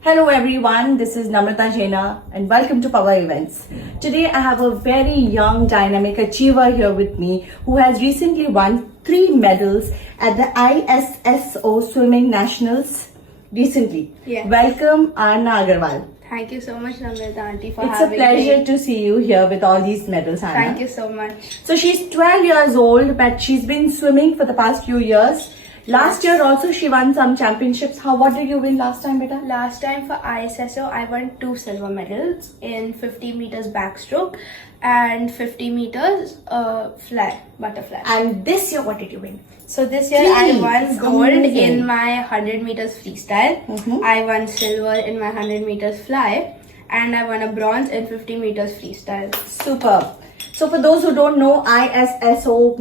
Hello everyone, this is Namrata Jaina and welcome to Power Events. Today I have a very young dynamic achiever here with me who has recently won 3 medals at the ISSO Swimming Nationals recently. Yeah. Welcome Anna Agarwal. Thank you so much, Namrata auntie, for It's a having pleasure me. to see you here with all these medals, Anna. Thank you so much. So she's 12 years old but she's been swimming for the past few years. Last year also she won some championships. What did you win last time, beta? Last time for ISSO, I won 2 silver medals in 50 meters backstroke and 50 meters butterfly. And this year what did you win? So this year Three. I won It's gold amazing. in my 100 meters freestyle. I won silver in my 100 meters fly, and I won a bronze in 50 meters freestyle. Superb. So for those who don't know, ISSO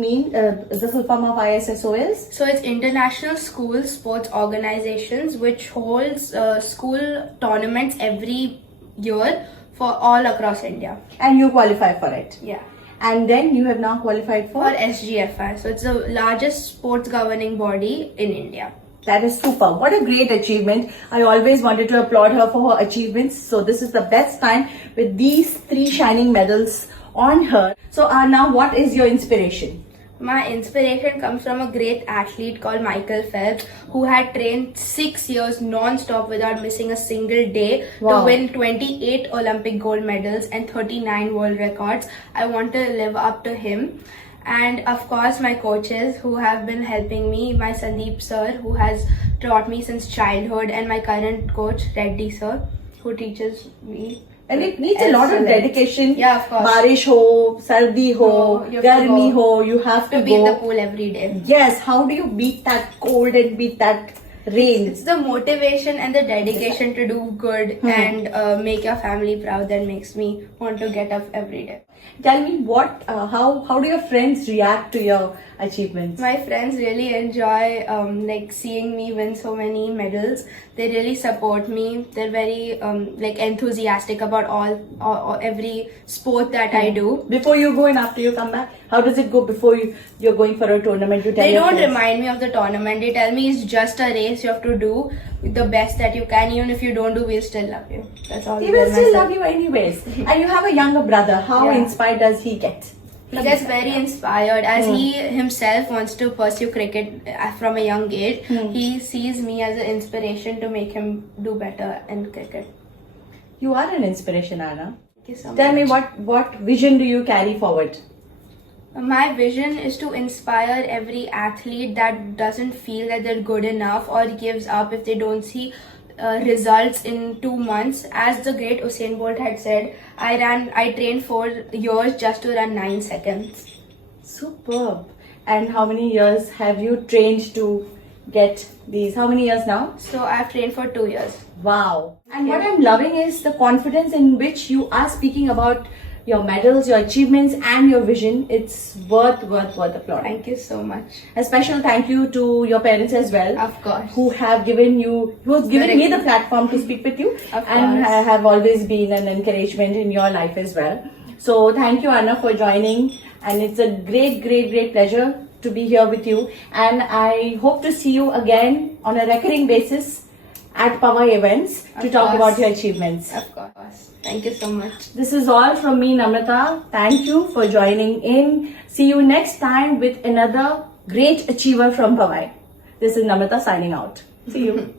the full form of ISSO is? So it's International School Sports Organizations, which holds school tournaments every year for all across India. And you qualify for it. Yeah. And then you have now qualified For SGFI. So it's the largest sports governing body in India. That is super. What a great achievement. I always wanted to applaud her for her achievements. So this is the best time with these 3 shining medals on her. So now what is your inspiration? My inspiration comes from a great athlete called Michael Phelps, who had trained 6 years non-stop without missing a single day Wow. to win 28 Olympic gold medals and 39 world records. I want to live up to him. And of course, my coaches who have been helping me, my Sandeep sir, who has taught me since childhood, and my current coach, Reddy sir, who teaches me. And it needs a lot of Excellent. dedication. Yeah, of course. Barish ho, sardi ho, No, you have to garmi go. ho, you have to To be in the go. pool every day. Yes, how do you beat that cold and beat that rain? It's the motivation and the dedication to do good and make your family proud that makes me want to get up every day. Tell me how do your friends react to your achievements? My friends really enjoy seeing me win so many medals. They really support me. They're very enthusiastic about all every sport that I do. Before you go and after you come back, how does it go before you're going for a tournament? You tell They your don't friends. remind me of the tournament. They tell me it's just a race. You have to do the best that you can. Even if you don't do, we'll still love you. That's all. He will still love you anyways. And you have a younger brother. How Yeah. inspired does he get? He gets very inspired as he himself wants to pursue cricket from a young age. He sees me as an inspiration to make him do better in cricket. You are an inspiration, Anna. Thank you so Tell me much. what vision do you carry forward? My vision is to inspire every athlete that doesn't feel that they're good enough or gives up if they don't see results in 2 months. As the great Usain Bolt had said, I trained 4 years just to run 9 seconds. Superb. And how many years have you trained to get these? How many years now? So I've trained for 2 years. Wow. And what I'm loving is the confidence in which you are speaking about your medals, your achievements and your vision. It's worth applauding. Thank you so much. A special thank you to your parents as well. Of course. Who have given me the platform to speak with you. Of And course. have always been an encouragement in your life as well. So thank you, Anna, for joining. And it's a great pleasure to be here with you. And I hope to see you again on a recurring basis at Power Events to Of talk course. about your achievements. Of course. Thank you so much. This is all from me, Namrata. Thank you for joining in. See you next time with another great achiever from Powai. This is Namrata signing out. See you.